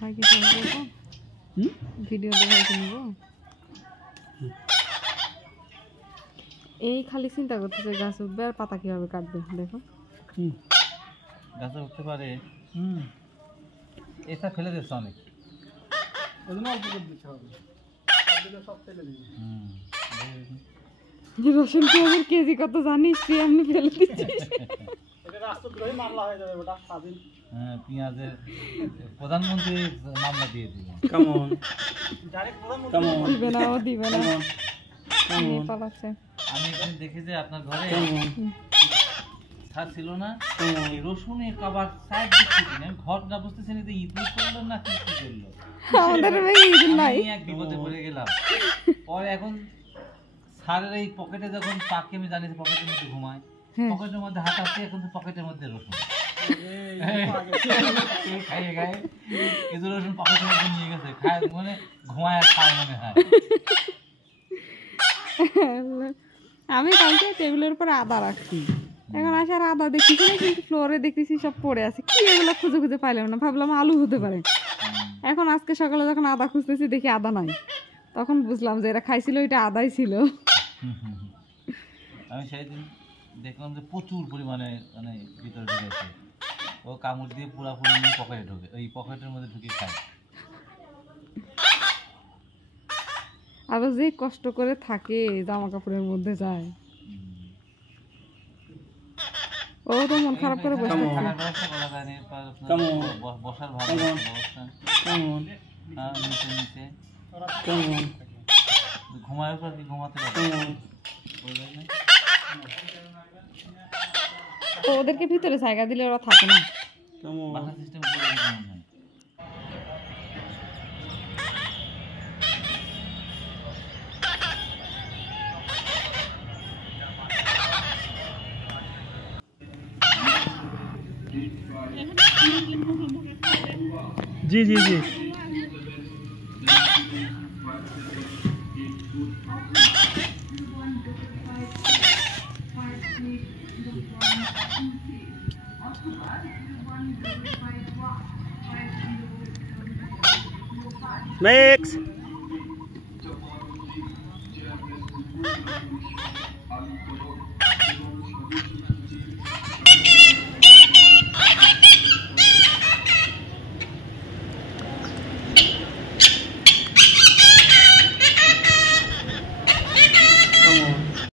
ভাইকে ফোন করবো, ভিডিওতে ভাইকে নেবো। এই খালি চিন্তা করতেছে গাছ উঠবে আর পাতা কিভাবে কাটবে। দেখো গাছে উঠতে পারে, এটা ফেলে দিচ্ছে অনেক, অল্প করে দিতে হবে, সব ফেলে দিবি। রসুন পেঁয়াজের কেজি কত জানিস? তুই এমনি ফেলে দিচ্ছিস। হ্যাঁ, পেঁয়াজের প্রধানমন্ত্রী মামলা দিয়ে দিবে। দিবে না, ও দিবে না, পালাচ্ছে। আমি এখানে দেখি যে আপনার ঘরে ছাদ ছিল না, রসুনের কাবার সাইড দিচ্ছি, ঘর না বুঝতেছি না ঈদ করলো না কি করলো। আমাদের নাই, এক বিপদে পড়ে গেলাম। পরে এখন সারের এই পকেটে যখন পাখি, আমি জানি পকেটের মধ্যে ঘুমায়, পকেটের মধ্যে হাত আছে, এখন তো পকেটের মধ্যে রসুন খাইয়ে খায়, কিছু রসুন পকেটের মধ্যে নিয়ে গেছে, খায় মানে ঘুমায় আর খায় মনে হয়। আমি কালকে টেবিলের উপরে আদা রাখছি, এখন আসার আদা দেখতেছি না, কিন্তু ফ্লোরে দেখতেছি সব পড়ে আছে। কি এগুলো খুঁজে খুঁজে পাইলাম না, ভাবলাম আলু হতে পারে। এখন আজকে সকালে যখন আদা খুঁজতেছি দেখি আদা নাই, তখন বুঝলাম যে এরা খাইছিল এটা আদাই ছিল। আমি সেই দিন দেখলাম যে প্রচুর পরিমাণে মানে ভিতরে ঢুকেছে, ও কামড় দিয়ে পুরাপুরি নিয়ে পকেটে ঢোকে, ওই পকেটের মধ্যে ঢুকে খায়। আরো যে কষ্ট করে থাকে জামা কাপড়ের মধ্যে যায়, ও তো মন খারাপ করে বসে থাকে। বসার ভালো ব্যবস্থা, নিচে নিচে ঘুমায় পর কি ঘুমাতে পারে। ওদেরকে ভিতরে জায়গা দিলে ওরা থাকে না। বাসা সিস্টেম করে দিতে মনে হয়। जी जी जी मैक्स